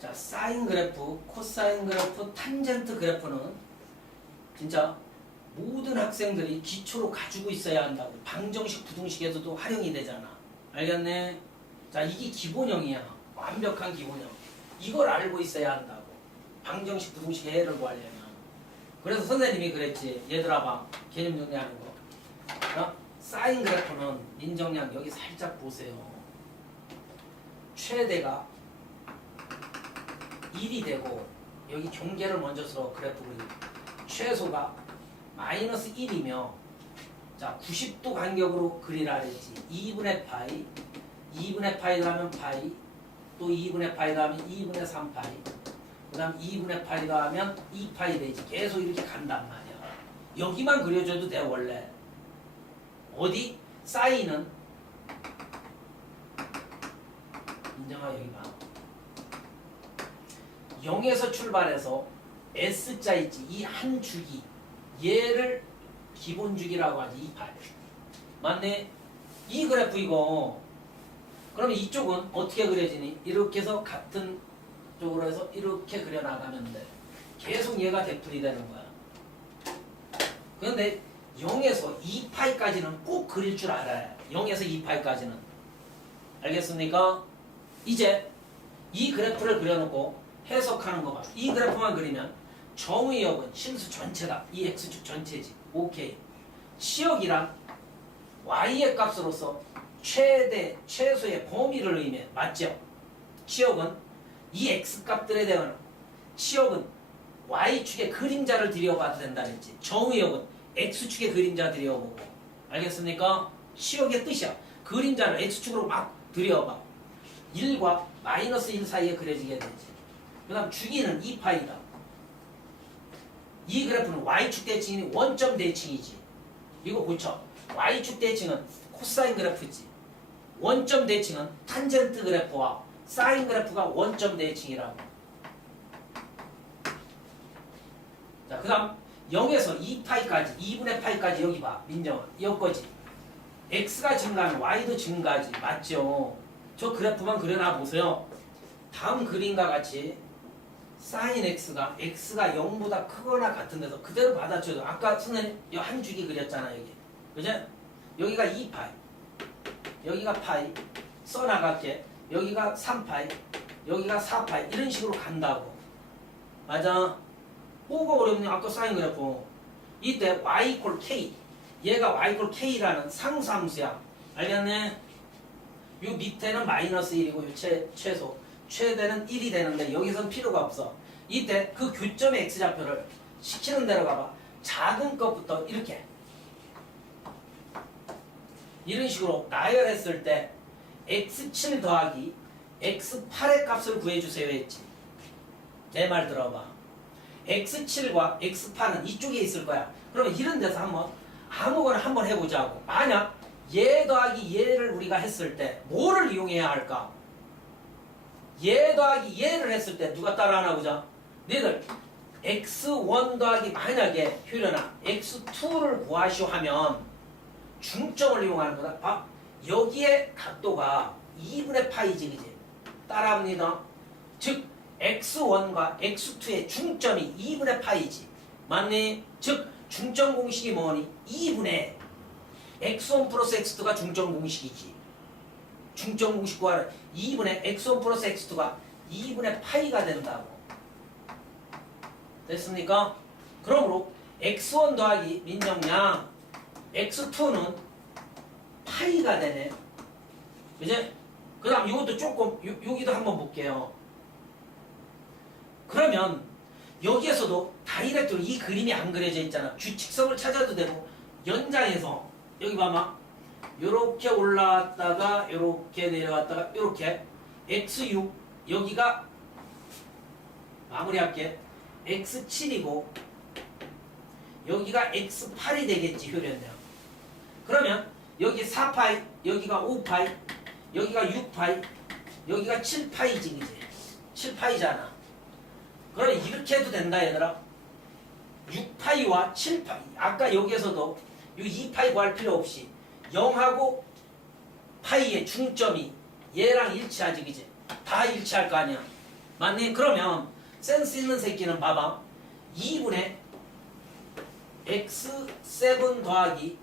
자, 사인 그래프, 코사인 그래프, 탄젠트 그래프는 진짜 모든 학생들이 기초로 가지고 있어야 한다고. 방정식, 부등식에서도 활용이 되잖아. 알겠네? 자, 이게 기본형이야. 완벽한 기본형. 이걸 알고 있어야 한다고. 방정식, 부등식 해를 구하려면. 그래서 선생님이 그랬지. 얘들아 봐. 개념 정리하는 거. 어? 사인 그래프는 민정량 여기 살짝 보세요. 최대가 1이 되고 여기 경계를 먼저 써 그래프 그리고 최소가 마이너스 1이며 자 90도 간격으로 그리라 그랬지. 2분의 파이 2분의 파이 더하면 파이 또 2분의 파이 더하면 2분의 3파이 그 다음 2분의 파이 더하면 2파이 되지. 계속 이렇게 간단 말이야. 여기만 그려줘도 돼 원래. 어디? 사인은 인정아 여기 봐. 0에서 출발해서 S자 있지. 이 한 주기 얘를 기본 주기라고 하지. 28 맞네? 이 그래프 이거 그러면 이쪽은 어떻게 그려지니? 이렇게 해서 같은 쪽으로 해서 이렇게 그려나가면 돼. 계속 얘가 대풀이 되는 거야. 그런데 0에서 2파이까지는 꼭 그릴 줄 알아야. 0에서 2파이까지는 알겠습니까? 이제 이 그래프를 그려놓고 해석하는 거 봐. 이 그래프만 그리면 정의역은 실수 전체다. 이 x축 전체지. 오케이. 치역이란 y의 값으로서 최대, 최소의 범위를 의미해. 맞죠? 치역은 이 x값들에 대한 치역은 y축의 그림자를 들여봐도 된다 했지. 정의역은 x축의 그림자 들여보고. 알겠습니까? 치역의 뜻이야. 그림자를 x축으로 막 들여봐. 1과 마이너스 1 사이에 그려지게 되지. 그 다음 주기는 2파이다. 이 그래프는 y축 대칭이 원점 대칭이지. 이거 고쳐. y축 대칭은 코사인 그래프지. 원점 대칭은 탄젠트 그래프와 사인 그래프가 원점 대칭이라고. 자, 그 다음 0에서 2파이까지 2분의 파이까지 여기 봐. 민정아 여기까지 x가 증가하면 y도 증가하지. 맞죠? 저 그래프만 그려놔 보세요. 다음 그림과 같이 사인 x가 0보다 크거나 같은 데서 그대로 받아줘도 아까 선생님 한 주기 그렸잖아. 여기 그죠? 여기가 2파이 여기가 파이 써나갈게. 여기가 3파이 여기가 4파이 이런 식으로 간다고. 맞아? 뭐가 어렵냐? 아까 사인 그래프 이때 y 이퀄 k 얘가 y 이퀄 k라는 상수함수야. 알겠네? 요 밑에는 마이너스 1이고 요 최소 최대는 1이 되는데 여기선 필요가 없어. 이때 그 교점의 x좌표를 시키는 대로 가봐. 작은 것부터 이렇게 이런 식으로 나열했을 때 x7 더하기 x8의 값을 구해주세요 했지. 내 말 들어봐. x7과 x8은 이쪽에 있을 거야. 그러면 이런 데서 한번 아무거나 한번 해보자고. 만약 얘 더하기 얘를 우리가 했을 때 뭐를 이용해야 할까? 얘 더하기 얘를 했을 때 누가 따라하나 보자. 너희들 x1 더하기 만약에 효련아 x2를 구하시오 하면 중점을 이용하는 거다. 봐. 여기에 각도가 2분의 파이지 그지? 따라합니다. 즉 x1과 x2의 중점이 2분의 파이지. 맞니? 즉 중점 공식이 뭐니? 2분의 x1 플러스 x2가 중점 공식이지. 중점 공식 구하라. 2분의 x1 플러스 x2가 2분의 파이가 된다고. 됐습니까? 그러므로 x1 더하기 민정량 x2는 파이가 되네. 이제 그 다음 이것도 조금 여기도 한번 볼게요. 그러면 여기에서도 다이렉트로 이 그림이 안 그려져 있잖아. 규칙성을 찾아도 되고 연장해서 여기 봐봐. 요렇게 올라왔다가 요렇게 내려왔다가 요렇게 x6 여기가 마무리할게. x7이고 여기가 x8이 되겠지. 효련량. 그러면 여기 4파이 여기가 5파이 여기가 6파이 여기가 7파이지 그지? 7파이잖아. 그럼 이렇게 해도 된다 얘들아. 6파이와 7파이 아까 여기에서도 이 2파이 구할 필요 없이 0하고 파이의 중점이 얘랑 일치하지, 그지? 다 일치할 거 아니야. 맞니? 그러면 센스 있는 새끼는 봐봐. 2분의 x7 더하기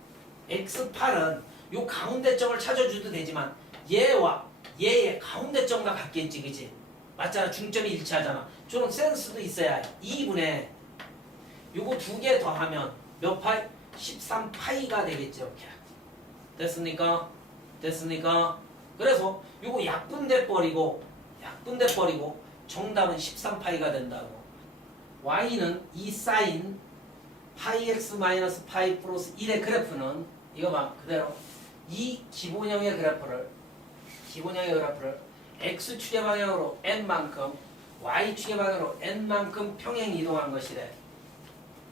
x8은 요 가운데점을 찾아줘도 되지만 얘와 얘의 가운데점과 같겠지, 그지? 맞잖아. 중점이 일치하잖아. 저런 센스도 있어야 해. 2분의 요거 두 개 더하면 몇 파이? 13파이가 되겠지. 이렇게 됐습니까? 됐습니까? 그래서 요거 약분돼 버리고 정답은 13파이가 된다고. y는 2 사인 파이 x 마이너스 파이 플러스 1의 그래프는 이거 봐 그대로 이 기본형의 그래프를 x축의 방향으로 n만큼 y축의 방향으로 n만큼 평행 이동한 것이래.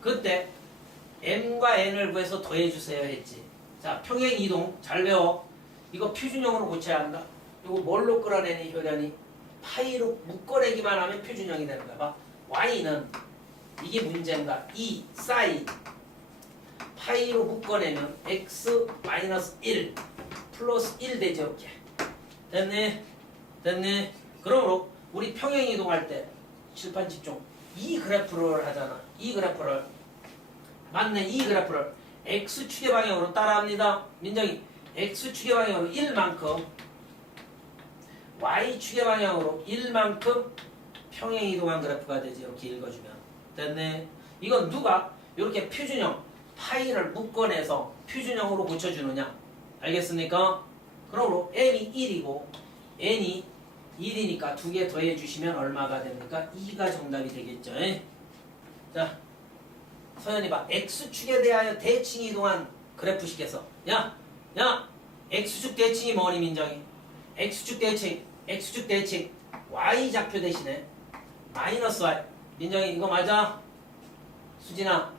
그때 m과 n을 구해서 더해주세요 했지. 자, 평행 이동 잘 배워. 이거 표준형으로 고쳐야 한다. 이거 뭘로 끌어내니 효련이? 파이로 묶어내기만 하면 표준형이 되는 거야. 봐. y는 이게 문제인가? 2 사인 파이로 묶어내면 x 마이너스 1 플러스 1 되죠. 이렇게. 됐네? 됐네? 그러므로 우리 평행 이동할 때 칠판 집중. 이 그래프를 하잖아. 이 그래프를. 맞네. 이 그래프를 x축의 방향으로 따라합니다. 민정이 x축의 방향으로 1만큼 y축의 방향으로 1만큼 평행 이동한 그래프가 되지. 이렇게 읽어주면 됐네. 이건 누가 이렇게 표준형 파이를 묶어내서 표준형으로 고쳐주느냐. 알겠습니까? 그러므로 n이 1이고 n이 1이니까 두 개 더해주시면 얼마가 됩니까? 2가 정답이 되겠죠. 자, 서연이 봐. x축에 대하여 대칭이 이동한 그래프식에서 야 x축 대칭이 뭐니 민정이? x축 대칭 y좌표 대신에 마이너스 y. 민정이 이거 맞아? 수진아,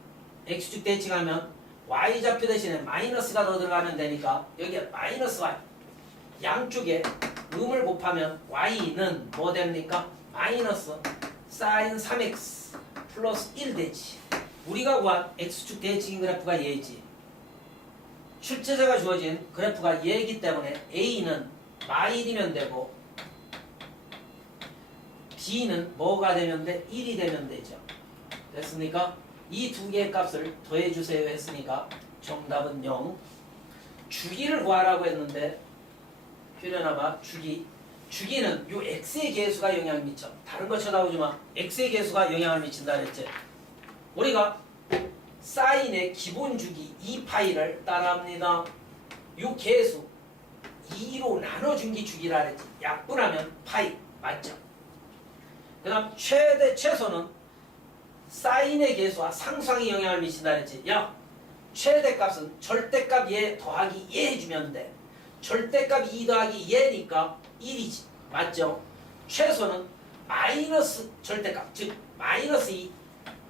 x축 대칭하면 y좌표 대신에 마이너스가 더 들어가면 되니까 여기에 마이너스 y. 양쪽에 음을 곱하면 y는 뭐 됩니까? 마이너스 사인 3x 플러스 1 되지. 우리가 구한 x축 대칭 그래프가 얘지. 출제자가 주어진 그래프가 얘이기 때문에 a는 마일이면 되고 b는 뭐가 되면 돼? 1이 되면 되죠. 됐습니까? 이 두 개의 값을 더해주세요 했으니까 정답은 0. 주기를 구하라고 했는데 표현해봐. 주기는 요 x의 계수가 영향을 미쳐. 다른 거 쳐다보지 마. x의 계수가 영향을 미친다 그랬지. 우리가 사인의 기본 주기 2파이를 따라합니다. 요 계수 2로 나눠준 게 주기라 그랬지. 약분하면 파이 맞죠? 그 다음 최소는 사인의 계수와 상수항이 영향을 미친다 그랬지. 야, 최대값은 절대값 얘 더하기 얘 해주면 돼. 절대값 2 더하기 얘니까 1이지. 맞죠? 최소는 마이너스 절대값, 즉 마이너스 2,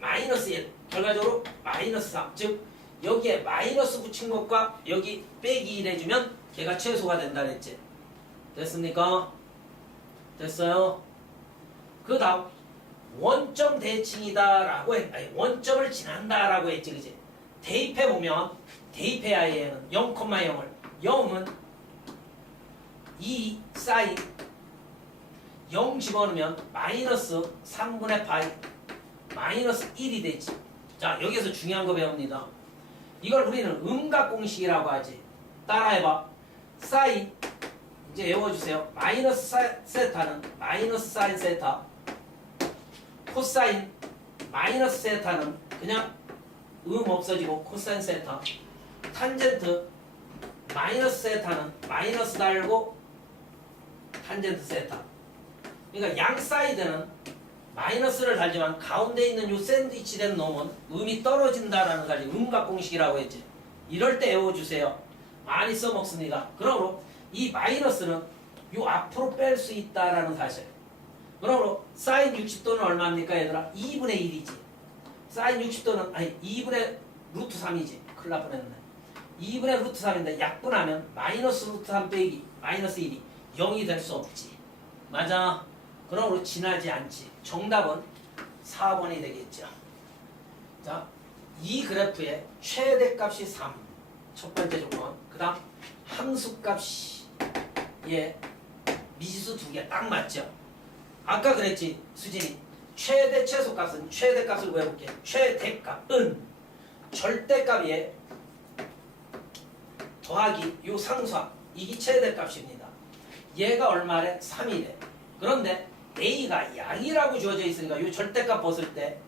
마이너스 1, 결과적으로 마이너스 3, 즉 여기에 마이너스 붙인 것과 여기 빼기 1 해주면 걔가 최소가 된다 그랬지. 됐습니까? 됐어요? 그 다음 원점 대칭이다라고 아니 원점을 지난다라고 했지, 그지? 대입해보면 대입해야 얘는 0,0을 0은 2 사인 0 집어넣으면 마이너스 3분의 파이 마이너스 1이 되지. 자, 여기서 중요한 거 배웁니다. 이걸 우리는 음각 공식이라고 하지. 따라해봐. 사인 이제 외워주세요. 마이너스 세타는 마이너스 사인 세타, 코사인 마이너스 세타는 그냥 없어지고 코사인 세타, 탄젠트 마이너스 세타는 마이너스 달고 탄젠트 세타. 그러니까 양 사이드는 마이너스를 달지만 가운데 있는 요 샌드위치 된 놈은 음이 떨어진다라는 가지 음각 공식이라고 했지. 이럴 때 외워주세요. 많이 써먹습니다. 그러므로 이 마이너스는 요 앞으로 뺄 수 있다라는 사실. 그러므로 사인 60도는 얼마입니까 얘들아? 2분의 1이지. 사인 60도는 아니 2분의 루트 3이지. 큰일 날 뻔했네. 2분의 루트 3인데 약분하면 마이너스 루트 3 빼기 마이너스 1이 0이 될 수 없지. 맞아. 그러므로 지나지 않지. 정답은 4번이 되겠죠. 자, 이 그래프의 최대값이 3, 첫 번째 조건. 그 다음 함수값이 예 미지수 두 개 딱 맞죠? 아까 그랬지 수진이 최대 최소값은 최대값을 구해볼게. 최대값은 절대값에 더하기 요 상수함 이게 최대값입니다. 얘가 얼마래? 3이래. 그런데 A가 양이라고 주어져 있으니까 요 절대값 벗을 때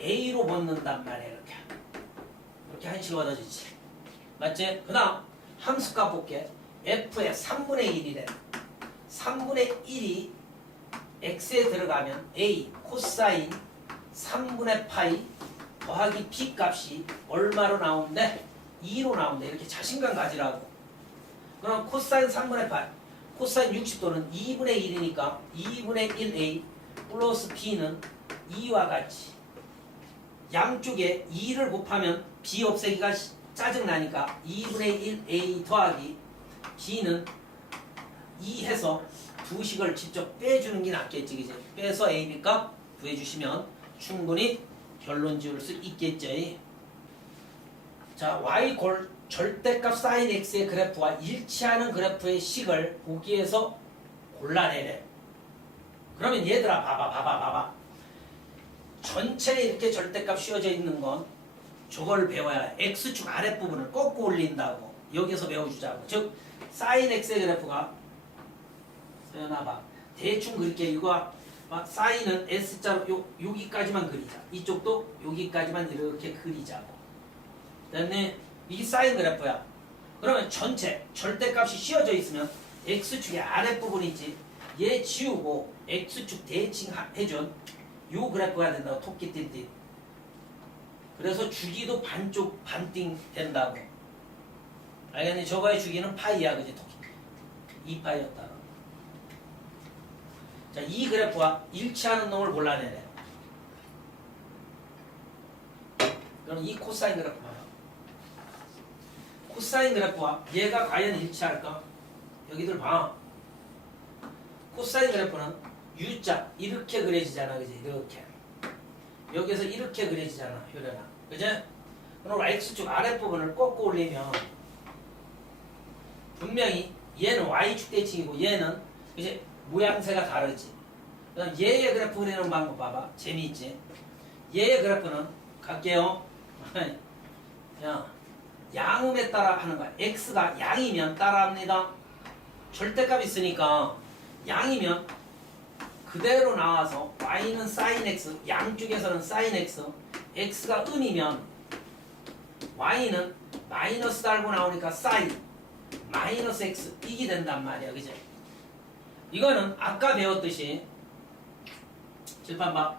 A로 벗는단 말이야. 이렇게 한식으로 얻어지지. 맞지? 그 다음 함수값 볼게. F의 3분의 1이래. 3분의 1이 X에 들어가면 A 코사인 3분의 파이 더하기 B 값이 얼마로 나온대? 2로 나온대. 이렇게 자신감 가지라고. 그럼 코사인 3분의 파이 코사인 60도는 2분의 1이니까 2분의 1A 플러스 B는 2와 같이 양쪽에 2를 곱하면 B 없애기가 짜증나니까 2분의 1A 더하기 B는 2 해서 두 식을 직접 빼주는 게 낫겠지. 그지? 빼서 A, B 값 구해주시면 충분히 결론 지을 수 있겠죠. 자, Y 골 절대값 sin X의 그래프와 일치하는 그래프의 식을 보기에서 골라내래. 그러면 얘들아 봐봐. 전체에 이렇게 절대값 씌워져 있는 건 저걸 배워야 해. X축 아랫부분을 꺾고 올린다고. 여기서 배워주자고. 즉 sin X의 그래프가 서연아 봐. 대충 그릴게. 이거 막 사인은 S자로 여기까지만 그리자. 이쪽도 여기까지만 이렇게 그리자고. 그다음에 이게 사인 그래프야. 그러면 전체 절대값이 씌워져 있으면 X축의 아랫부분이지. 얘 지우고 X축 대칭 해준 요 그래프가 된다고. 토끼 띠띠. 그래서 주기도 반쪽 반띵 된다고. 알겠니? 저거의 주기는 파이야. 그지? 토끼. 2파이였다. 자, 이 그래프와 일치하는 놈을 골라내래. 그럼 이 코사인 그래프 봐요. 코사인 그래프와 얘가 과연 일치할까? 여기들 봐. 코사인 그래프는 U자 이렇게 그려지잖아. 그지? 이렇게. 여기서 이렇게 그려지잖아. 효련아. 그지? 그럼 X축 아랫부분을 꺾고 올리면 분명히 얘는 Y축 대칭이고 얘는 이제 모양새가 다르지. 그럼 얘의 그래프 그리는 방법 봐봐. 재미있지? 얘의 그래프는 갈게요. 야, 양음에 따라 하는 거야. X가 양이면 따라합니다. 절대값 있으니까 양이면 그대로 나와서 Y는 sin X, 양쪽에서는 sin X, X가 음이면 Y는 마이너스 달고 나오니까 sin 마이너스 X 이게 된단 말이야. 그죠? 이거는 아까 배웠듯이 칠판 봐.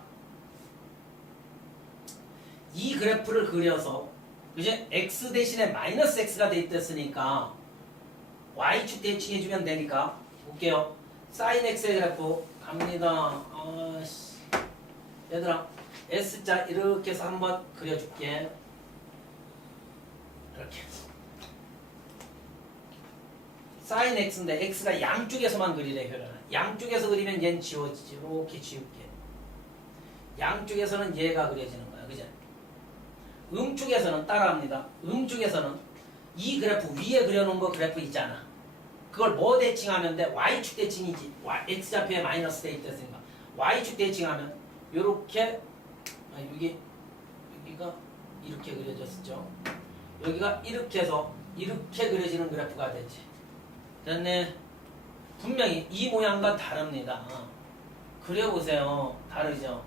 이 그래프를 그려서 이제 X 대신에 마이너스 X가 돼 있댔으니까 Y축 대칭해주면 되니까 볼게요. sin X의 그래프 갑니다. 얘들아 S자 이렇게 해서 한번 그려줄게. 이렇게 sin X인데 X가 양쪽에서만 그리래. 효련아. 양쪽에서 그리면 얘는 지워지지. 이렇게 지울게. 양쪽에서는 얘가 그려지는 거야. 그죠? 음쪽에서는 따라합니다. 음쪽에서는 이 그래프 위에 그려놓은 거 그래프 있잖아. 그걸 뭐 대칭하면 돼? Y축 대칭이지. X좌표에 마이너스 돼 있댔으니까 Y축 대칭하면 요렇게 여기가 이렇게 그려졌죠. 여기가 이렇게 해서 이렇게 그려지는 그래프가 되지. 됐네. 분명히 이 모양과 다릅니다. 그려보세요. 다르죠.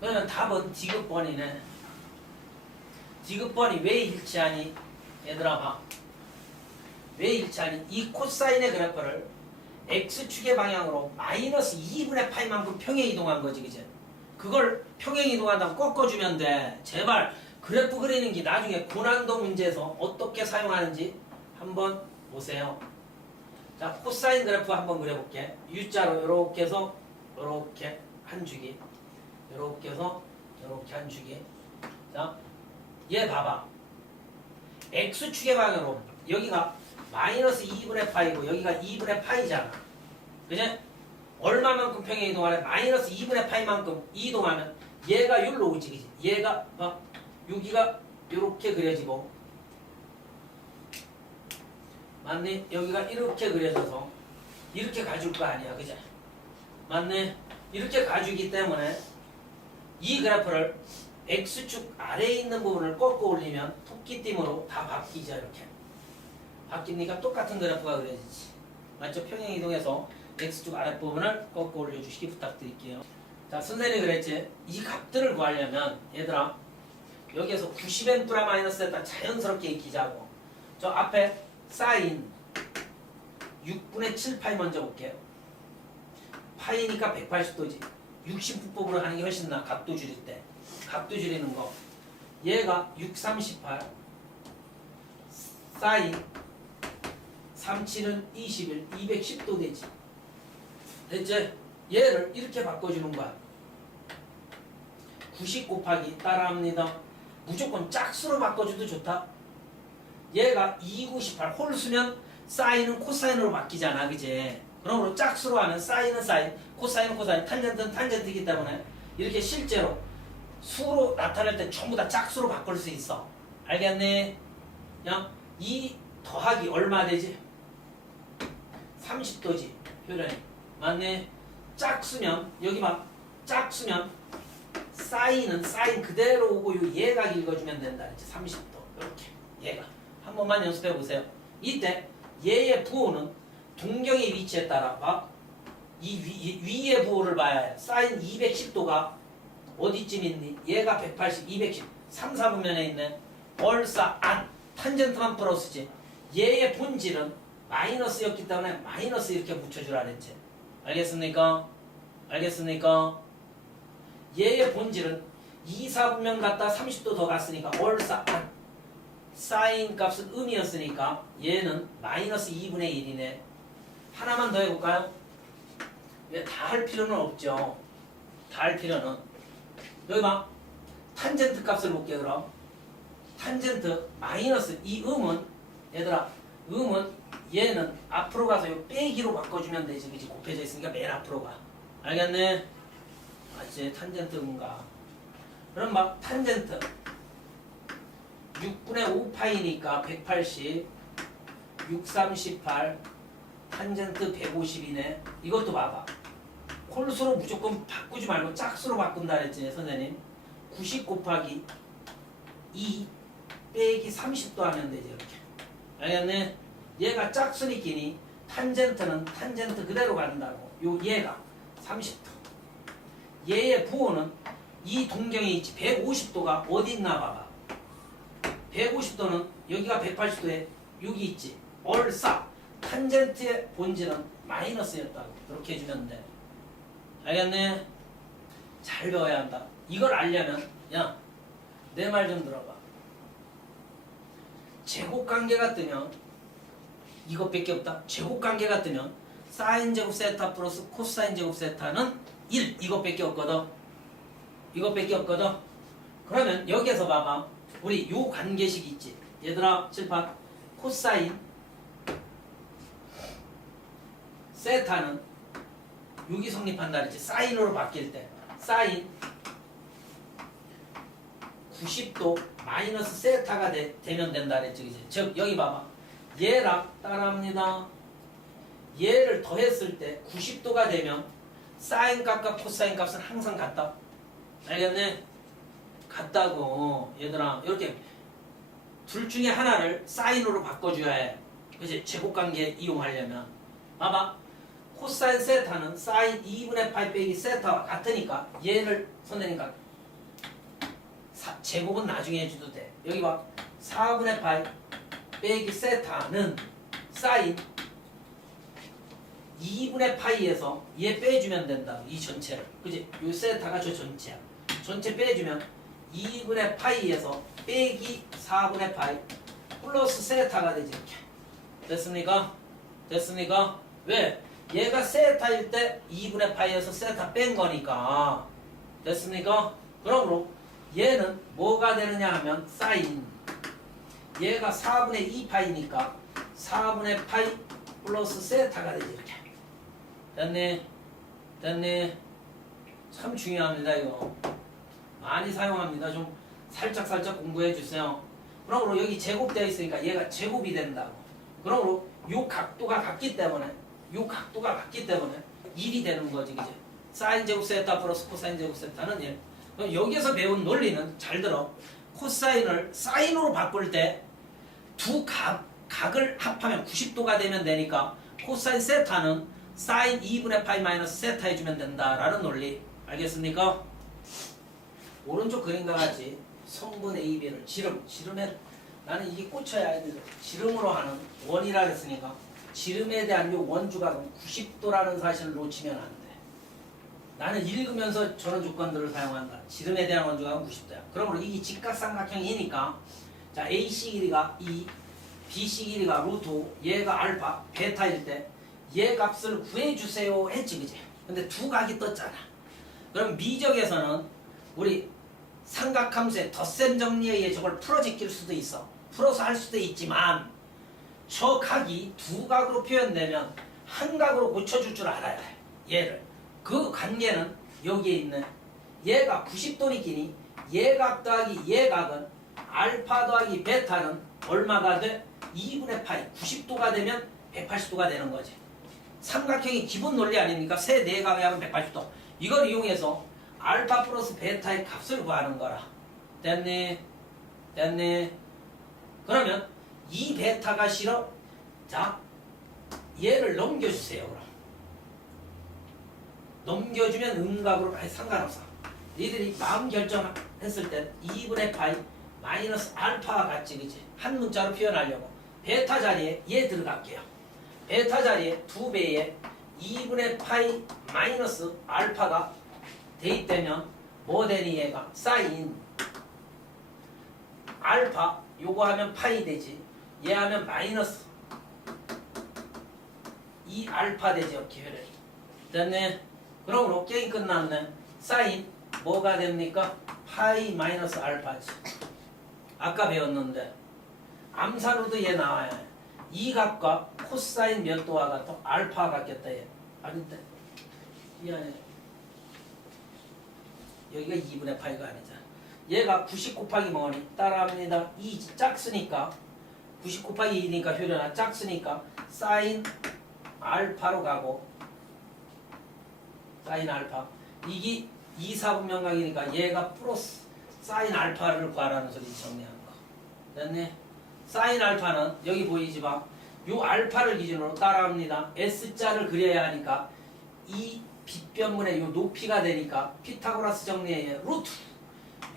그러면 답은 디귿번이네. 디귿번이 왜 일치하니? 얘들아 봐. 왜 일치하니? 이 코사인의 그래프를 X축의 방향으로 마이너스 2분의 파이만큼 평행 이동한 거지. 그치? 그걸 평행 이동한다고 꺾어주면 돼. 제발 그래프 그리는 게 나중에 고난도 문제에서 어떻게 사용하는지 한번 보세요. 자, 코사인 그래프 한번 그려볼게. U자로 이렇게 해서 이렇게 한 주기, 이렇게 해서 이렇게 한 주기. 자, 얘 봐봐. X축의 방향으로 여기가 마이너스 2분의 파이고 여기가 2분의 파이잖아. 그지? 얼마만큼 평행 이동하래? 마이너스 2분의 파이만큼 이동하면 얘가 여기로 오지. 그지? 얘가 여기가 이렇게 그려지고 맞니? 여기가 이렇게 그려져서 이렇게 가줄 거 아니야, 그죠? 맞네. 이렇게 가주기 때문에 이 그래프를 X축 아래에 있는 부분을 꺾어 올리면 토끼띠으로 다 바뀌죠. 이렇게 바뀝니까? 똑같은 그래프가 그려지지. 맞죠? 평행 이동해서 X축 아랫부분을 꺾어 올려주시기 부탁드릴게요. 자, 선생님이 그랬지. 이 값들을 구하려면 얘들아 여기에서 90n 플라 마이너스 에다 자연스럽게 익히자고. 저 앞에 사인 6분의 7파이 먼저 볼게요. 파이니까 180도지. 60부법으로 하는 게 훨씬 나아. 각도 줄일 때. 각도 줄이는 거. 얘가 6, 38 사인 37은 21, 210도 되지. 됐지? 얘를 이렇게 바꿔주는 거야. 90 곱하기 따라합니다. 무조건 짝수로 바꿔줘도 좋다. 얘가 2, 9, 18 홀수면 사인은 코사인으로 바뀌잖아. 그지? 그러므로 짝수로 하면 사인은 사인, 코사인은 코사인, 탄젠트는 탄젠트이기 때문에 이렇게 실제로 수로 나타낼 때 전부 다 짝수로 바꿀 수 있어. 알겠니? 야, 이 더하기 얼마 되지? 30도지. 표현이. 맞네? 짝수면 여기 봐. 짝수면 사인은 사인 그대로 오고 요 얘가 읽어주면 된다. 이제 30도. 이렇게. 얘가. 한 번만 연습해 보세요. 이때 얘의 부호는 동경의 위치에 따라 막 이 위의 부호를 봐야 해. 사인 210도가 어디쯤 있니? 얘가 180, 210, 3, 4분면에 있네. 얼싸 안 탄젠트만 플러스지. 얘의 본질은 마이너스였기 때문에 마이너스 이렇게 붙여주라 그랬지. 알겠습니까? 알겠습니까? 얘의 본질은 2, 4분면 갔다 30도 더 갔으니까 얼싸 안 사인 값은 음이었으니까 얘는 마이너스 2분의 1이네. 하나만 더 해볼까요? 왜 다 할 필요는 없죠. 다 할 필요는. 여기 봐. 탄젠트 값을 볼게요. 그럼 탄젠트 마이너스 이 음은 얘들아 음은 얘는 앞으로 가서 요 빼기로 바꿔주면 되지. 그치? 곱해져 있으니까 맨 앞으로 가. 알겠네? 아 이제 탄젠트 음가. 그럼 막 탄젠트 6분의 5파이니까 180 6, 38 탄젠트 150이네. 이것도 봐봐. 홀수로 무조건 바꾸지 말고 짝수로 바꾼다 그랬지 선생님. 90 곱하기 2 빼기 30도 하면 되지. 이렇게. 알겠네? 얘가 짝수니끼니 탄젠트는 탄젠트 그대로 간다고. 요 얘가 30도. 얘의 부호는 이 동경에 있지. 150도가 어디 있나 봐봐. 150도는 여기가 180도에 여기 있지. 얼싸 탄젠트의 본질은 마이너스였다고. 그렇게 해주면 돼. 알겠네? 잘 배워야 한다. 이걸 알려면 야 내 말 좀 들어봐. 제곱관계가 뜨면 이것밖에 없다. 제곱관계가 뜨면 사인 제곱 세타 플러스 코사인 제곱 세타는 1 이것밖에 없거든. 이것밖에 없거든. 그러면 여기에서 봐봐. 우리 요 관계식 있지. 얘들아 칠판 코사인 세타는 여기 성립한다 그랬지. 사인으로 바뀔 때 사인 90도 마이너스 세타가 되면 된다 그랬지. 그치? 즉 여기 봐봐. 얘랑 따라합니다. 얘를 더했을 때 90도가 되면 사인 값과 코사인 값은 항상 같다. 알겠네? 같다고. 얘들아 이렇게 둘 중에 하나를 사인으로 바꿔줘야 해. 그치? 제곱관계 이용하려면 봐봐. 코사인 세타는 사인 2분의 파이 빼기 세타와 같으니까 얘를 선생님과 제곱은 나중에 해줘도 돼. 여기 봐. 4분의 파이 빼기 세타는 사인 2분의 파이에서 얘 빼주면 된다. 이 전체를. 그치? 요 세타가 저 전체야. 전체 빼주면 2분의 파이에서 빼기 4분의 파이 플러스 세타가 되지. 이렇게. 됐습니까? 됐습니까? 왜? 얘가 세타일 때 2분의 파이에서 세타 뺀 거니까. 됐습니까? 그러므로 얘는 뭐가 되느냐 하면 사인. 얘가 4분의 2파이니까 4분의 파이 플러스 세타가 되지. 이렇게. 됐니? 됐니? 참 중요합니다. 이거 많이 사용합니다. 좀 살짝 공부해 주세요. 그러므로 여기 제곱되어 있으니까 얘가 제곱이 된다고. 그러므로 요 각도가 같기 때문에 1이 되는 거지, 그지? 사인 제곱 세타 플러스 코사인 제곱 세타는 1. 그럼 여기서 배운 논리는 잘 들어. 코사인을 사인으로 바꿀 때 두 각을 합하면 90도가 되면 되니까 코사인 세타는 사인 2분의 파이 마이너스 세타 해주면 된다라는 논리. 알겠습니까? 오른쪽 그림과 같이 성분 AB를 지름에 나는 이게 꽂혀야 애들 지름으로 하는 원이라 했으니까 지름에 대한 요 원주각은 90도라는 사실을 놓치면 안 돼. 나는 읽으면서 저런 조건들을 사용한다. 지름에 대한 원주각은 90도야. 그러므로 이게 직각삼각형이니까 자 AC 길이가 2, BC 길이가 루트 5, 얘가 알파, 베타일 때 얘 값을 구해주세요 했지, 그지? 근데 두 각이 떴잖아. 그럼 미적에서는 우리 삼각함수의 덧셈 정리에 의해 저걸 풀어제낄 수도 있어. 풀어서 할 수도 있지만 저 각이 두 각으로 표현되면 한 각으로 고쳐줄 줄 알아야 해. 얘를. 그 관계는 여기에 있는 얘가 90도니끼니 얘 각 더하기 얘 각은 알파 더하기 베타는 얼마가 돼? 2분의 파이 90도가 되면 180도가 되는 거지. 삼각형이 기본 논리 아닙니까? 세 네 각이 하면 180도. 이걸 이용해서 알파 플러스 베타의 값을 구하는 거라. 됐니? 그러면 이 베타가 싫어? 자, 얘를 넘겨주세요. 그럼. 넘겨주면 음각으로 아니 상관없어. 니들이 마음 결정했을 땐 2분의 파이 마이너스 알파와 같지, 그치? 한 문자로 표현하려고. 베타 자리에 얘 들어갈게요. 베타 자리에 2배의 2분의 파이 마이너스 알파가 대입되면 뭐 되니 얘가? 사인 알파 요거 하면 파이 되지. 얘 하면 마이너스 2 알파 되지. 이렇게 효력이 됐네. 그러므로 게임 끝났네. 사인 뭐가 됩니까? 파이 마이너스 알파지. 아까 배웠는데 암산으로도 얘 나와야 해. 이 값과 코사인 몇 도와 같아? 알파와 같겠다 얘. 아닌데 미안해. 여기가 2분의 파이가 아니잖아. 얘가 90 곱하기 뭐니? 따라합니다. 2 짝수니까 90 곱하기 2니까 효려나 짝수니까 사인 알파로 가고 사인 알파 이게 2, 4분 명각이니까 얘가 플러스 사인 알파를 구하라는 소리 정리한 거. 됐네? 사인 알파는 여기 보이지 마. 요 알파를 기준으로 따라합니다. S자를 그려야 하니까 이 빗변문의 요 높이가 되니까 피타고라스 정리에 의해 루트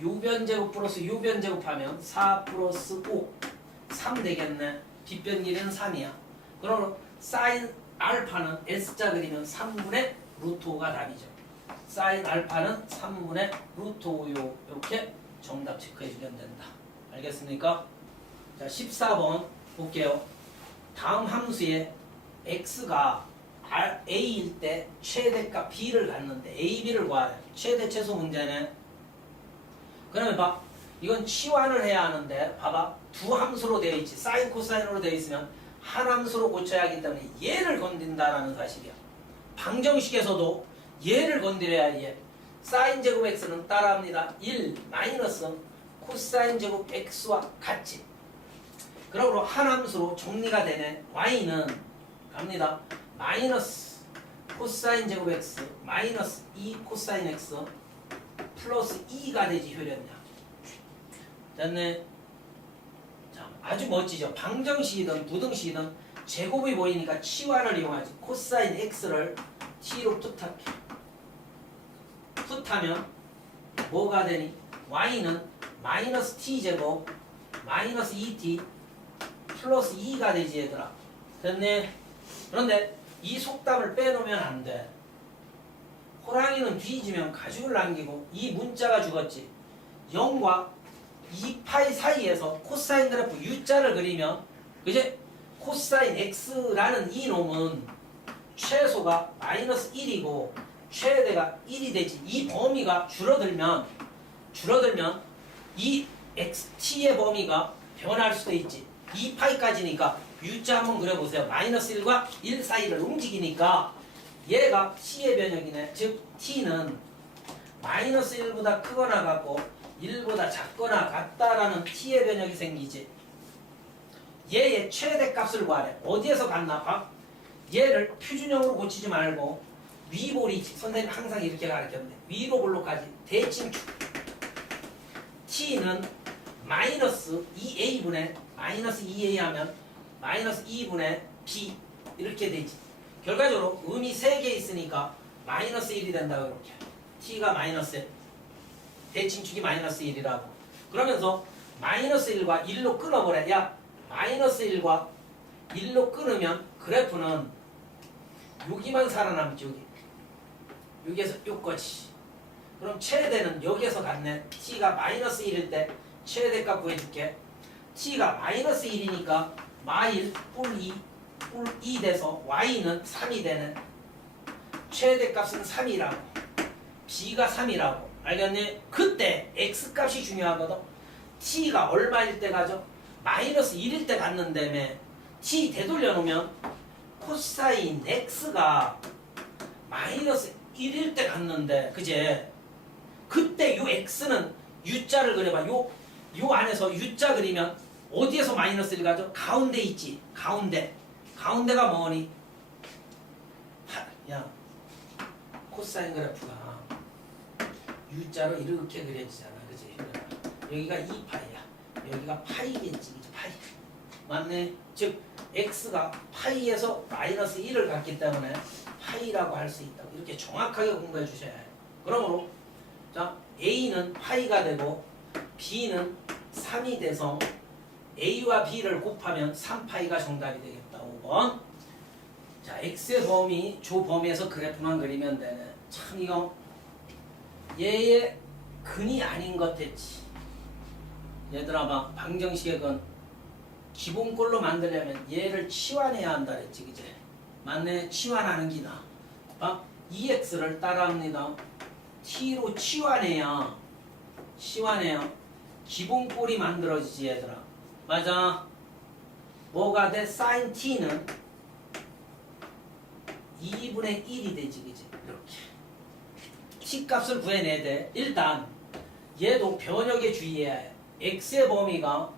유변제곱 플러스 유변제곱 하면 4 플러스 5 3 되겠네. 빗변 길이는 3이야. 그러므로 사인 알파는 S자 그리면 3분의 루트 5가 답이죠. 사인 알파는 3분의 루트 5요. 이렇게 정답 체크해주면 된다. 알겠습니까? 자, 14번 볼게요. 다음 함수에 x가 a일 때 최대값 b를 갖는데 a, b를 구하래. 최대 최소 문제네. 그러면 봐. 이건 치환을 해야 하는데 봐봐. 두 함수로 되어 있지. 사인 코사인으로 되어 있으면 한 함수로 고쳐야 하기 때문에 얘를 건든다라는 사실이야. 방정식에서도 얘를 건드려야 얘. 사인 제곱 x는 따라합니다. 1 마이너스 코사인 제곱 x와 같지. 그러므로 한 함수로 정리가 되네. y는 갑니다. 마이너스 코사인 제곱 x 마이너스 2 코사인 x 플러스 2가 되지 효렸냐. 됐네. 자, 아주 멋지죠. 방정식이든 부등식이든 제곱이 보이니까 치환을 이용하지. 코사인 x를 t로 풋할게. 풋하면 뭐가 되니? y는 마이너스 t제곱 마이너스 2t 플러스 2가 되지 얘들아. 됐네. 그런데 이 속담을 빼놓으면 안 돼. 호랑이는 뒤지면 가죽을 남기고 이 문자가 죽었지. 0과 2파이 사이에서 코사인 그래프 U자를 그리면 그제 코사인 X라는 이 놈은 최소가 마이너스 1이고 최대가 1이 되지. 이 범위가 줄어들면 이 XT의 범위가 변할 수도 있지. 2파이까지니까 U자 한번 그려보세요. 마이너스 1과 1 사이를 움직이니까 얘가 C의 변형이네. 즉 T는 마이너스 1보다 크거나 같고 1보다 작거나 같다라는 T의 변형이 생기지. 얘의 최대값을 구하래. 어디에서 갔나 봐. 얘를 표준형으로 고치지 말고 위볼이 선생님 항상 이렇게 가르쳤는데 위로 볼록까지 대칭축 t는 마이너스 2a분의 마이너스 2a 하면 마이너스 2분의 b 이렇게 되지. 결과적으로 음이 3개 있으니까 마이너스 1이 된다고 이렇게. t가 마이너스 대칭축이 마이너스 1이라고. 그러면서 마이너스 1과 1로 끊어버려. 야 마이너스 1과 1로 끊으면 그래프는 여기만 살아남지. 여기에서 요거지. 그럼 최대는 여기에서 갔네. t가 마이너스 1일 때 최대값 구해줄게. t가 마이너스 1이니까 마일 뿔 2 돼서 y는 3이 되네. 최대값은 3이라고 b가 3이라고 알겠니? 그때 x값이 중요하거든. t가 얼마일 때 가죠? 마이너스 1일 때 갔는다며. t 되돌려 놓으면 코사인 x가 마이너스 1일 때 갔는데 그제? 그때 요 x는 u자를 그려봐. 요 안에서 u자 그리면 어디에서 마이너스 1 가죠? 가운데 있지. 가운데가 뭐니? 야 코사인 그래프가 u자로 이렇게 그려지잖아. 그치? 여기가 2파이야. 여기가 파이겠지. 그치? 파이. 맞네? 즉 x가 파이에서 마이너스 1을 갖기 때문에 파이라고 할 수 있다고. 이렇게 정확하게 공부해 주셔야 해요. 그러므로 자 a는 파이가 되고 b는 3이 돼서 a와 b를 곱하면 3파이가 정답이 되겠다. 5번. 자 x의 범위 조 범위에서 그래프만 그리면 되네. 참 이거 얘의 근이 아닌 것 됐지. 얘들아 봐. 방정식의 근 기본꼴로 만들려면 얘를 치환해야 한다 그랬지. 그제? 맞네. 치환하는 기나. 봐. 2x를 따라합니다. t로 치환해야 기본꼴이 만들어지지 얘들아. 맞아. 뭐가 돼? sin t는 2분의 1이 되지. 그지? 이렇게 t 값을 구해내야 돼. 일단 얘도 변역에 주의해야 해. x의 범위가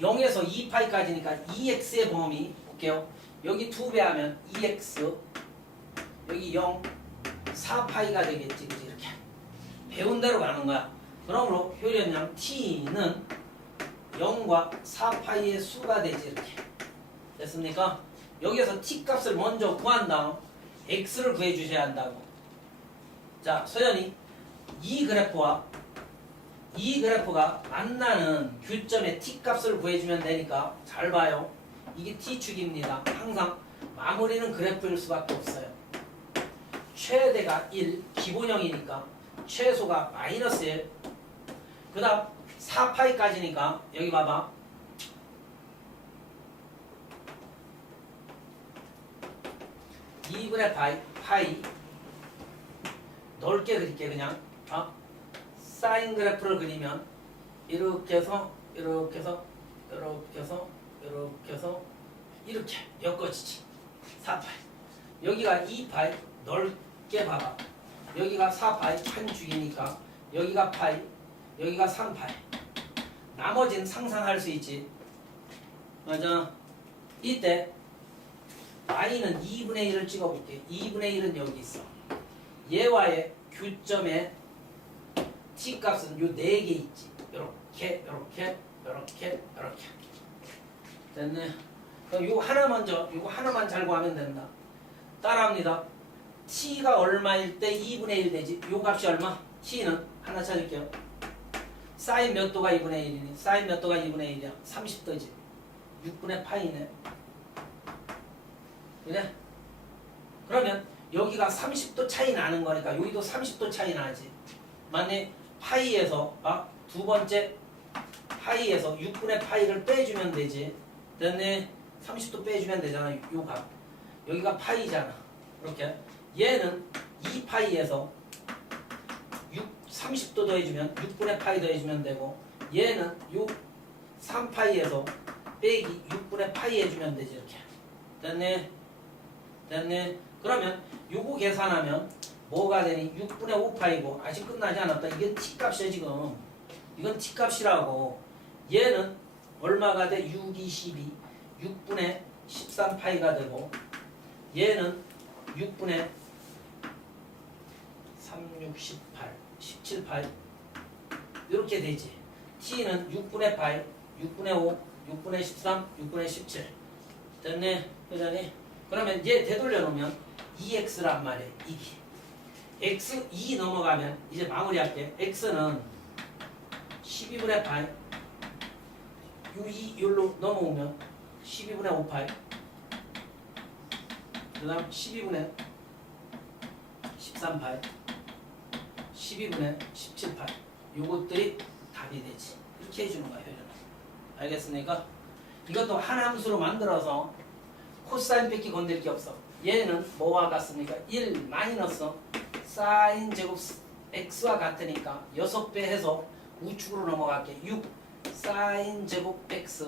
0에서 2파이까지니까 2x의 범위 볼게요. 여기 2배 하면 2x 여기 0 4파이가 되겠지. 그치? 이렇게 배운 대로 가는 거야. 그러므로 효련량 t는 0과 4파이의 수가 되지. 이렇게 됐습니까? 여기에서 t 값을 먼저 구한 다음 x를 구해 주셔야 한다고. 자 소연이 이 그래프가 만나는 교점의 t 값을 구해주면 되니까 잘 봐요. 이게 t축입니다. 항상 마무리는 그래프일 수밖에 없어요. 최대가 1, 기본형이니까 최소가 마이너스 1, 그 다음 4파이까지니까 여기 봐봐. (2분의 파이) 넓게 그릴게. 그냥 사인 그래프를 그리면 이렇게 해서 이렇게 엮어지지. 4파이 여기가 2파이 넓게 봐봐. 여기가 4파이 한 줄이니까 여기가 파이 여기가 3파이. 나머지는 상상할 수 있지. 맞아. 이때 y는 2분의 1을 찍어볼게. 2분의 1은 여기 있어. 얘와의 교점에 t값은 요 4개 있지. 요렇게 됐네. 그럼 요거 하나만 잘 구하면 된다. 따라합니다. t가 얼마일 때 2분의 1 되지? 요 값이 얼마? t는 하나 찾을게요. 사인 몇 도가 2분의 1이니? 사인 몇 도가 2분의 1이야? 30도지. 6분의 파이네. 그래? 그러면 여기가 30도 차이 나는 거니까 여기도 30도 차이 나지. 만약 파이에서 두 번째 파이에서 6분의 파이를 빼주면 되지. 됐네. 30도 빼주면 되잖아. 요 값. 여기가 파이잖아. 이렇게. 얘는 2파이에서 30도 더해주면 6분의 파이 더해주면 되고, 얘는 요 3파이에서 빼기 6분의 파이 해주면 되지. 이렇게. 됐네. 그러면 요거 계산하면 뭐가 되니? 6분의 5파이고 아직 끝나지 않았다. 이게 t값이야 지금. 이건 t값이라고. 얘는 얼마가 돼? 6, 22. 6분의 13파이가 되고 얘는 6분의 3, 6, 18, 17파이 이렇게 되지. t는 6분의 파이, 6분의 5, 6분의 13, 6분의 17 됐네? 그러니 그러면 얘 되돌려 놓으면 2x란 말이에요. 이게 x 2 넘어가면 이제 마무리할게. x는 12분의 파이 u2 여기로 넘어오면 12분의 5파이 그 다음 12분의 13파이 12분의 17파이 요것들이 답이 되지. 이렇게 해주는 거야 효연아. 알겠습니까? 이것도 한 함수로 만들어서 코사인 뺏기 건들 게 없어. 얘는 뭐와 같습니까? 1 마이너스 사인 제곱 x와 같으니까 6배 해서 우측으로 넘어갈게. 6 사인 제곱 x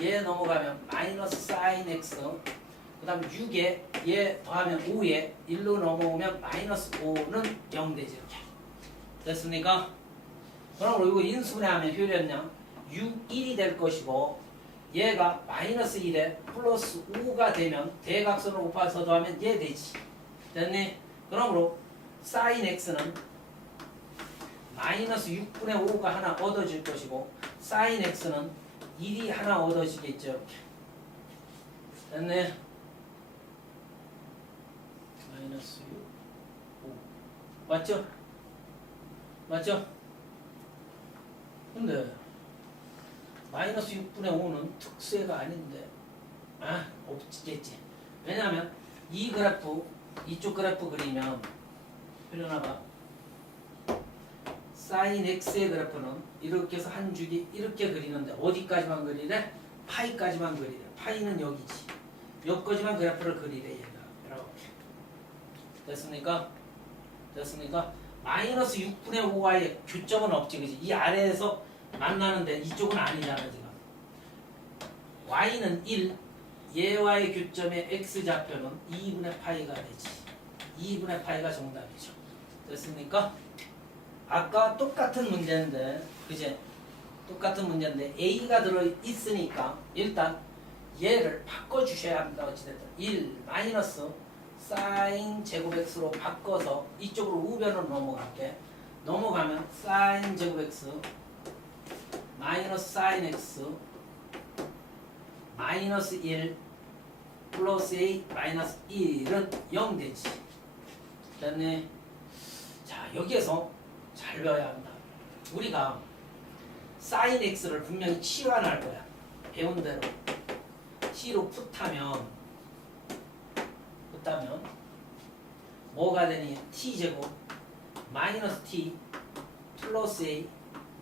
얘 넘어가면 마이너스 사인 x 그 다음 6에 얘 더하면 5에 1로 넘어오면 마이너스 5는 0 되지. 이렇게 됐습니까? 그럼 이거 인수분해하면 효율은요 6, 1이 될 것이고 얘가 마이너스 1에 플러스 5가 되면 대각선을 곱해서 더하면 얘 되지. 됐니? 그러므로 사인 x는 마이너스 6분의 5가 하나 얻어질 것이고 사인 x는 1이 하나 얻어지겠죠. 이렇게 됐네? 마이너스 6, 5 맞죠? 맞죠? 근데 마이너스 6분의 5는 특수해가 아닌데 없겠지. 왜냐하면 이 그래프 이쪽 그래프 그리면 표현해봐. 사인 x의 그래프는 이렇게 해서 한 줄기 이렇게 그리는데 어디까지만 그리래? 파이까지만 그리래. 파이는 여기지. 여기까지만 그래프를 그리래 얘가. 이렇게 됐습니까? 됐습니까? 마이너스 6분의 5와의 교점은 없지, 그지? 이 아래에서 만나는데 이쪽은 아니잖아 지금. y는 1, 얘와의 교점의 x좌표는 2분의 파이가 되지. 2분의 파이가 정답이죠. 됐습니까? 아까 똑같은 문제인데, 그제? 똑같은 문제인데 a가 들어있으니까 일단 얘를 바꿔주셔야 합니다. 어찌됐든 1 마이너스 사인 제곱 x로 바꿔서 이쪽으로 우변으로 넘어갈게. 넘어가면 사인 제곱 x 마이너스 사인 x 마이너스 1 플러스 a 마이너스 1은 0 되지. 됐네. 자, 여기에서 잘 배워야 한다. 우리가 사인 x를 분명히 치환할 거야. 배운 대로 t로 풋하면 뭐가 되니? t제곱 마이너스 t 플러스 a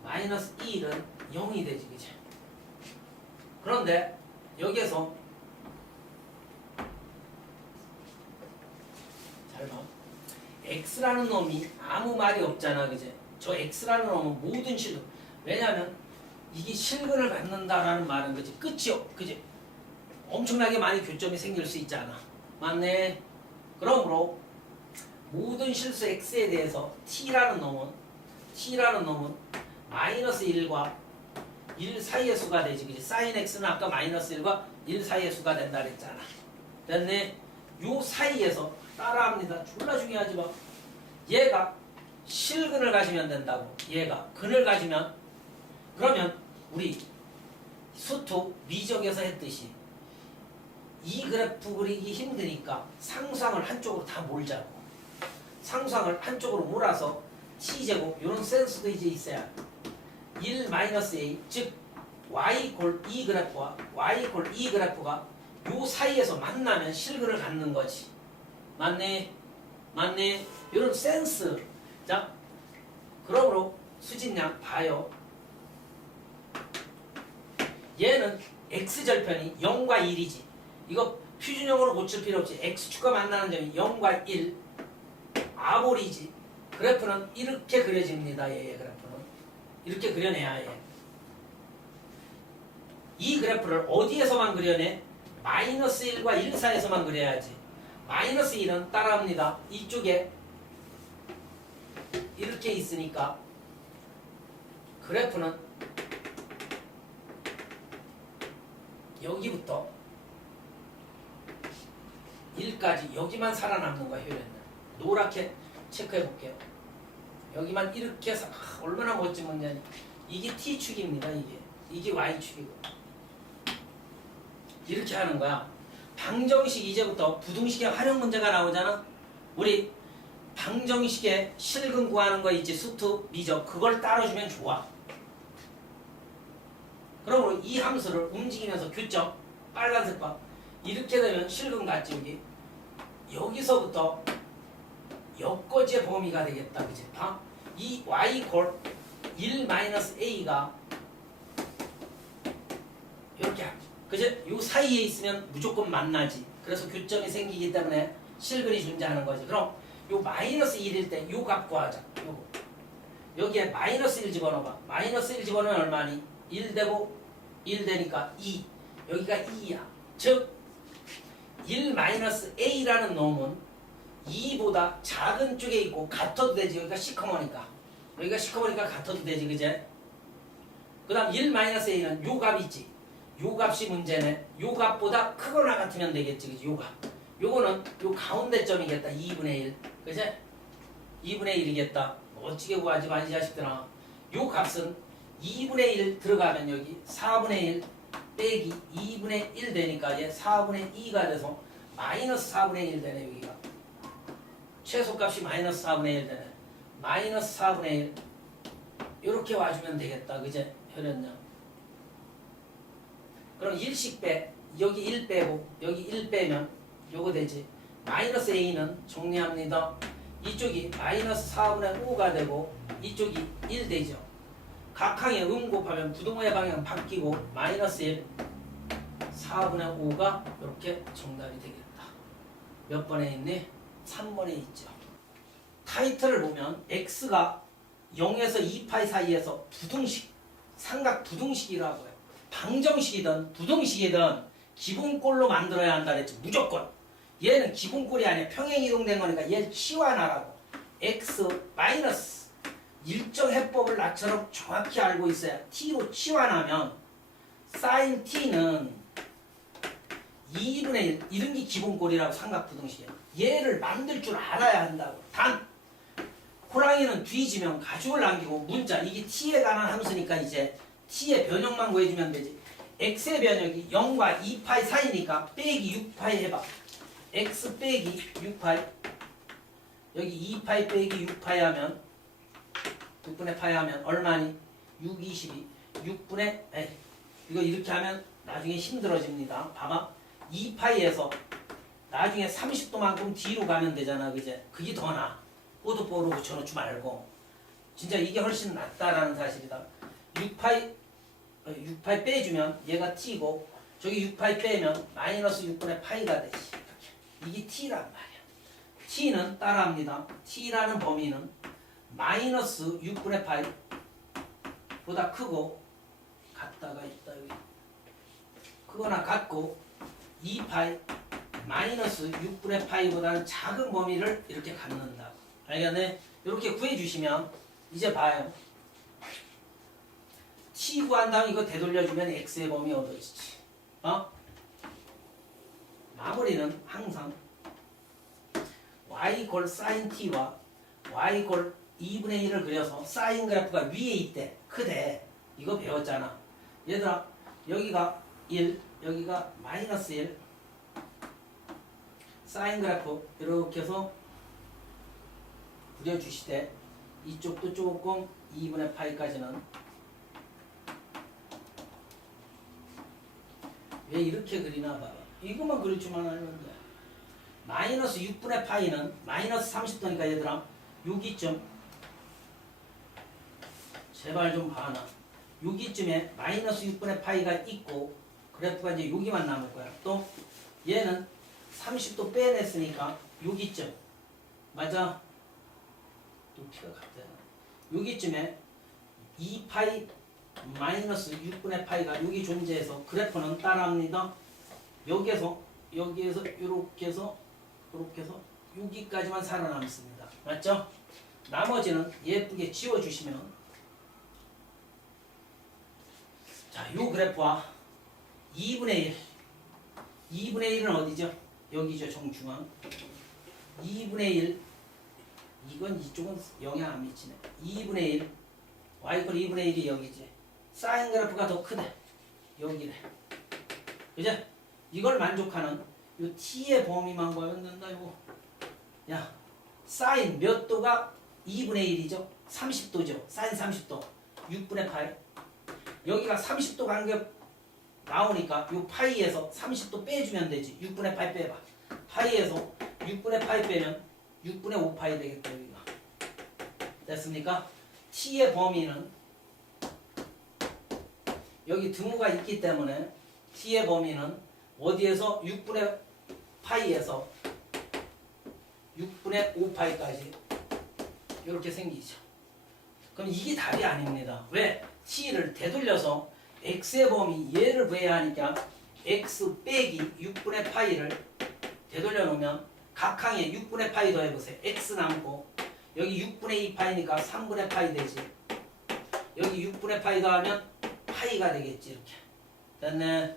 마이너스 1은 0이 되지, 그치? 그런데 여기에서 잘 봐. x라는 놈이 아무 말이 없잖아, 그치? 저 x라는 놈은 모든 실근. 왜냐하면 이게 실근을 갖는다라는 말은 그치? 끝이요, 그치? 엄청나게 많이 교점이 생길 수 있잖아. 맞네. 그러므로 모든 실수 x에 대해서 t라는 놈은 마이너스 1과 1 사이의 수가 되지. 그치? 사인 x는 아까 마이너스 1과 1 사이의 수가 된다 그랬잖아. 됐네? 요 사이에서 따라합니다. 졸라 중요하지 뭐. 얘가 실근을 가지면 된다고. 얘가 근을 가지면 그러면 우리 수투 미적에서 했듯이 이 그래프 그리기 힘드니까 상상을 한쪽으로 다 몰자고. 상상을 한쪽으로 몰아서 t제곱 이런 센스도 이제 있어야 1 마이너스 a 즉 y 이퀄 이 그래프와 y 이퀄 이 그래프가 요 사이에서 만나면 실근을 갖는 거지. 맞네? 맞네? 이런 센스. 자, 그러므로 수진양 봐요. 얘는 x절편이 0과 1이지. 이거 표준형으로 고칠 필요 없지. x축과 만나는 점이 0과 1 아볼이지. 그래프는 이렇게 그려집니다. 얘의 그래프는 이렇게 그려내야 해. 이 그래프를 어디에서만 그려내? 마이너스 1과 1 사이에서만 그려야지. 마이너스 1은 따라합니다. 이쪽에 이렇게 있으니까 여기부터 1까지 여기만 살아남는 거야. 효율은 노랗게 체크해 볼게요. 여기만 이렇게 해서 얼마나 멋진 문제니. 이게 T축입니다. 이게 Y축이고 이렇게 하는 거야. 방정식 이제부터 부등식의 활용 문제가 나오잖아. 우리 방정식의 실근 구하는 거 있지. 수트, 미적 그걸 따라주면 좋아. 그러므로 이 함수를 움직이면서 규정 빨간색 바 이렇게 되면 실근 같지. 여기서부터 여기까지의 범위가 되겠다. 그치? 이 y 콜 1-a가 이렇게 그치? 요 사이에 있으면 무조건 만나지. 그래서 교점이 생기기 때문에 실근이 존재하는 거지. 그럼 요 마이너스 1일 때 요 값 구하자. 요거. 여기에 마이너스 1 집어넣어봐. 마이너스 1 집어넣으면 얼마니? 1 되고 1 되니까 2. 여기가 2야. 즉 1-a라는 놈은 2보다 작은 쪽에 있고 같아도 되지. 여기가 시커머니까. 여기가 시커머니까 같아도 되지. 그제? 그 다음 1-a는 요 값 있지. 요 값이 문제네. 요 값보다 크거나 같으면 되겠지. 그지? 요 값. 요거는 요 가운데 점이겠다. 2분의 1. 그제? 2분의 1이겠다. 멋지게 구하지 마, 이 자식들아. 요 값은 2분의 1 들어가면 여기 4분의 1 빼기 2분의 1 되니까 얘 4분의 2가 돼서 마이너스 4분의 1 되네. 여기가 최소값이 마이너스 4분의 1 되네. 마이너스 4분의 1 이렇게 와주면 되겠다. 그제? 혈연량. 그럼 1씩 빼. 여기 1 빼고 여기 1 빼면 요거 되지. 마이너스 a는 정리합니다. 이쪽이 마이너스 4분의 5가 되고 이쪽이 1 되죠. 각항에 곱하면 부동호의 방향 바뀌고 마이너스 1 4분의 5가 이렇게 정답이 되겠다. 몇 번에 있니? 3번에 있죠. 타이틀을 보면 x가 0에서 2파이 사이에서 부등식, 삼각 부등식이라고 해요. 방정식이든 부등식이든 기본꼴로 만들어야 한다 그랬지. 무조건. 얘는 기본꼴이 아니야. 평행 이동된 거니까 얘를 치환하라고. x 마이너스 일정 해법을 나처럼 정확히 알고 있어야 t로 치환하면 sin t는 2분의 1 이런 게 기본꼴이라고. 삼각부등식이야. 얘를 만들 줄 알아야 한다고. 단 호랑이는 뒤지면 가죽을 남기고 문자 이게 t에 관한 함수니까 이제 t의 변형만 구해주면 되지. x의 변형이 0과 2파이 사이니까 빼기 6파이 해봐. x 빼기 6파이 여기 2파이 빼기 6파이 하면 6분의 파이 하면 얼마니? 6, 22 6분의 이거 이렇게 하면 나중에 힘들어집니다. 봐봐. 2파이에서 나중에 30도만큼 뒤로 가면 되잖아. 그제? 그게 더 나아. 꼬드뽀로 붙여놓지 말고 진짜 이게 훨씬 낫다라는 사실이다. 6파이 빼주면 얘가 t고 저기 6파이 빼면 마이너스 6분의 파이가 되지. 이게 t란 말이야. t는 따라합니다. t라는 범위는 마이너스 6분의 파이 보다 크고 같다가 있다. 여기 크거나 같고 2파이 마이너스 6분의 파이보다는 작은 범위를 이렇게 갖는다. 알겠네? 이렇게 구해주시면 이제 봐요. t 구한 다음 이거 되돌려주면 x의 범위 얻어지지. 마무리는 항상 y 콜 sin t와 y 콜 2분의 1을 그려서 사인 그래프가 위에 있대. 크대. 이거 배웠잖아. 얘들아 여기가 1 여기가 마이너스 1 사인 그래프 이렇게 해서 그려주시되 이쪽도 조금 2분의 파이까지는 왜 이렇게 그리나 봐봐. 이것만 그려주면 알면 돼. 마이너스 6분의 파이는 마이너스 30도니까 얘들아 여기쯤 제발 좀 봐놔. 여기쯤에 마이너스 6분의 파이가 있고 그래프가 이제 여기만 남을 거야. 또 얘는 30도 빼냈으니까 여기쯤 맞아? 높이가 같아요. 여기쯤에 2파이 마이너스 6분의 파이가 여기 존재해서 그래프는 따라합니다. 여기에서 이렇게 해서 여기까지만 살아남습니다. 맞죠? 나머지는 예쁘게 지워주시면 자, 요 그래프와 2분의 1 2분의 1은 어디죠? 여기죠. 정중앙 2분의 1 이건 이쪽은 영향 안 미치네. 2분의 1 y 이퀄 2분의 1이 여기지. 사인 그래프가 더 크네. 여기래. 그죠? 이걸 만족하는 요 t의 범위만 구하면 된다. 이거 야 사인 몇 도가 2분의 1이죠? 30도죠. 사인 30도 6분의 파이. 여기가 30도 간격 나오니까 요 파이에서 30도 빼주면 되지. 6분의 파이 빼봐. 파이에서 6분의 파이 빼면 6분의 5파이 되겠다. 여기가 됐습니까? t의 범위는 여기 등호가 있기 때문에 t의 범위는 어디에서 6분의 파이에서 6분의 5파이까지 이렇게 생기죠. 그럼 이게 답이 아닙니다. 왜? t를 되돌려서 x의 범위 얘를 구해야 하니까 x 빼기 6분의 파이를 되돌려 놓으면 각항에 6분의 파이 더해보세요. x 남고 여기 6분의 2파이니까 3분의 파이 되지. 여기 6분의 파이 더하면 파이가 되겠지. 이렇게 됐네.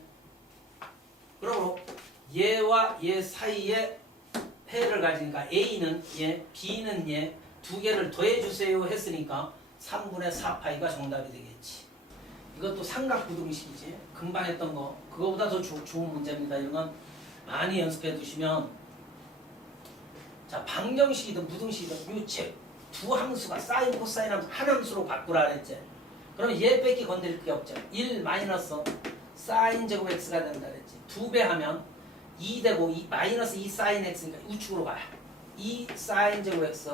그러므로 얘와 얘 사이에 해를 가지니까 a는 얘, b는 얘 두 개를 더해주세요 했으니까 3분의 4파이가 정답이 되겠지. 이것도 삼각부등식이지. 금방 했던 거 그거보다 더 좋은 문제입니다. 이런 건 많이 연습해 두시면 자 방정식이든 부등식이든 두 함수가 사인 코사인 함수 한 함수로 바꾸라 그랬지. 그러면 얘 뺏기 건드릴 게 없죠. 1 마이너스 사인 제곱 x가 된다 그랬지. 2배 하면 2 되고 마이너스 2 사인 x니까 우측으로 가요. 2 사인 제곱 x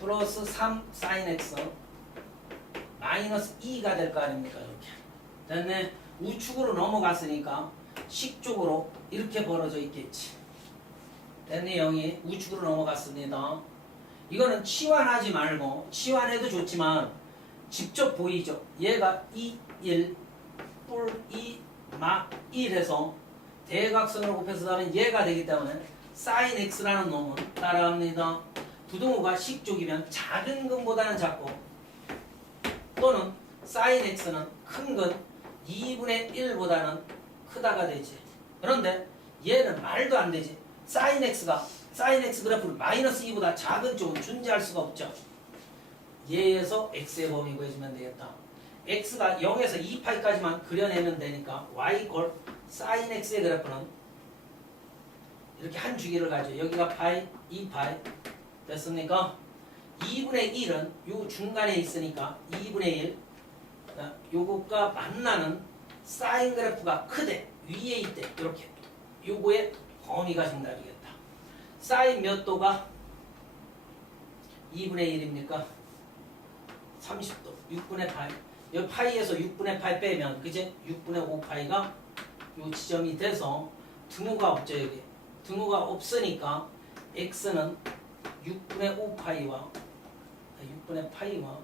플러스 3 사인 x 마이너스 2가 될 거 아닙니까? 이렇게 됐네. 우측으로 넘어갔으니까 식 쪽으로 이렇게 벌어져 있겠지. 됐네. 0이 우측으로 넘어갔습니다. 이거는 치환하지 말고 치환해도 좋지만 직접 보이죠. 얘가 2, 1, 뿔 2, 마 1에서 대각선으로 곱해서 다는 얘가 되기 때문에 사인 x라는 놈은 따라합니다. 부등호가 식 쪽이면 작은 근보다는 작고 또는 사인 x는 큰 근 2분의 1보다는 크다가 되지. 그런데 얘는 말도 안 되지. 사인 x 그래프를 마이너스 2보다 작은 쪽은 존재할 수가 없죠. 얘에서 x의 범위 구해주면 되겠다. x가 0에서 2파이까지만 그려내면 되니까 y 꼴 사인 x의 그래프는 이렇게 한 주기를 가져. 여기가 파이, 2파이 됐습니까? 2분의 1은 요 중간에 있으니까 2분의 1 요것과 만나는 사인 그래프가 크대. 위에 있대. 이렇게 요거의 범위가 정답이겠다. 사인 몇 도가 2분의 1입니까? 30도 6분의 파이. 여기 파이에서 6분의 파이 빼면 그제 6분의 5파이가 요 지점이 돼서 등호가 없죠. 여기 등호가 없으니까 x는 6분의 5파이와 6분의 파이와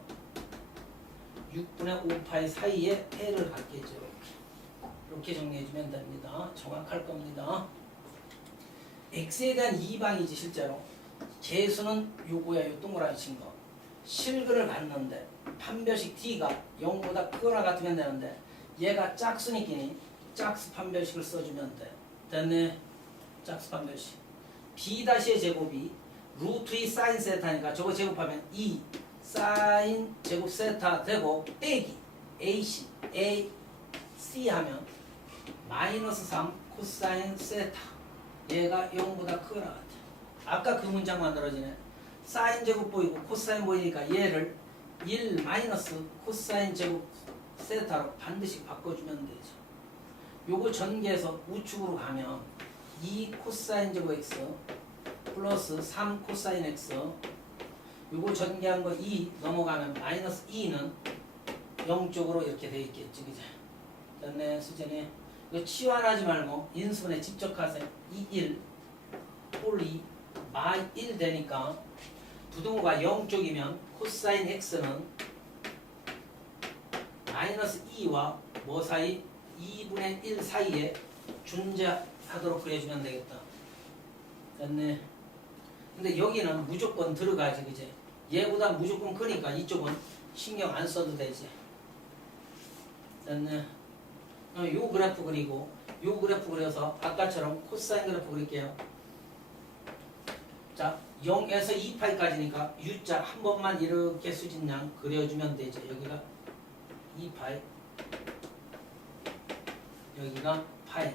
6분의 5파이 사이에 해를 갖겠죠. 이렇게 정리해주면 됩니다. 정확할 겁니다. x에 대한 이방이지 실제로. 계수는 요거야. 요 동그라미 친 거. 실근을 갖는데 판별식 d가 0보다 크거나 같으면 되는데 얘가 짝수니끼니 짝수 판별식을 써주면 돼. 됐네. 짝수 판별식. b-의 제곱이 루트 2 사인 세타니까 저거 제곱하면 2 사인 제곱 세타 되고 빼기 ac ac 하면 마이너스 3 코사인 세타. 얘가 0보다 크거나 같아. 아까 그 문장 만들어지네. 사인 제곱 보이고 코사인 보이니까 얘를 1 마이너스 코사인 제곱 세타로 반드시 바꿔주면 되죠. 요거 전개해서 우측으로 가면 2 코사인 제곱 x 플러스 3 코사인 x 요거 전개한 거 2 넘어가면 마이너스 2는 0쪽으로 이렇게 돼 있겠지. 그죠? 됐네. 수진이 이거 치환하지 말고 인수분해 직접 하세요. 2, 1 홀 2 마 1 되니까 부등호가 0쪽이면 코사인 x는 마이너스 2와 뭐 사이? 2분의 1 사이에 존재하도록 그려주면 되겠다. 됐네. 근데 여기는 무조건 들어가지. 그지? 얘보다 무조건 크니까 이쪽은 신경 안 써도 되지. 됐네. 요 그래프 그리고 요 그래프 그려서 아까처럼 코사인 그래프 그릴게요. 자, 0에서 2파이까지니까 U자 한 번만 이렇게 수직량 그려주면 되죠. 여기가 2파이, 여기가 파이,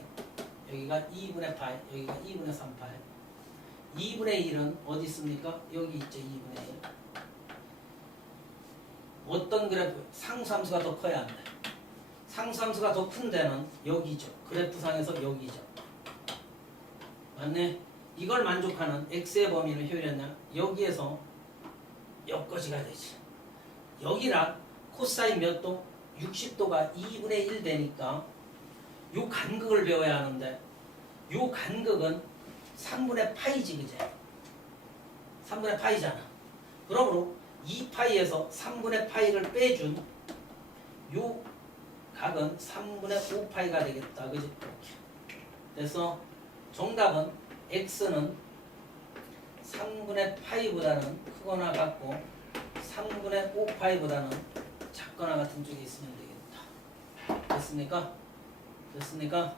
여기가 2분의 파이, 여기가 2분의 3파이. 2분의 1은 어디 있습니까? 여기 있죠. 2분의 1. 어떤 그래프? 상수함수가 더 커야 한다. 상수함수가 더 큰 데는 여기죠. 그래프상에서 여기죠. 맞네? 이걸 만족하는 x의 범위는 효율이었냐? 여기에서 여기까지가 되지. 여기랑 코사인 몇 도? 60도가 2분의 1 되니까 요 간극을 배워야 하는데 요 간극은 3분의 파이지, 그제? 3분의 파이잖아. 그러므로 2파이에서 3분의 파이를 빼준 요 각은 3분의 5파이가 되겠다. 그지? 이렇게. 그래서 정답은 x는 3분의 파이보다는 크거나 같고 3분의 5파이보다는 작거나 같은 쪽에 있으면 되겠다. 됐습니까? 됐습니까?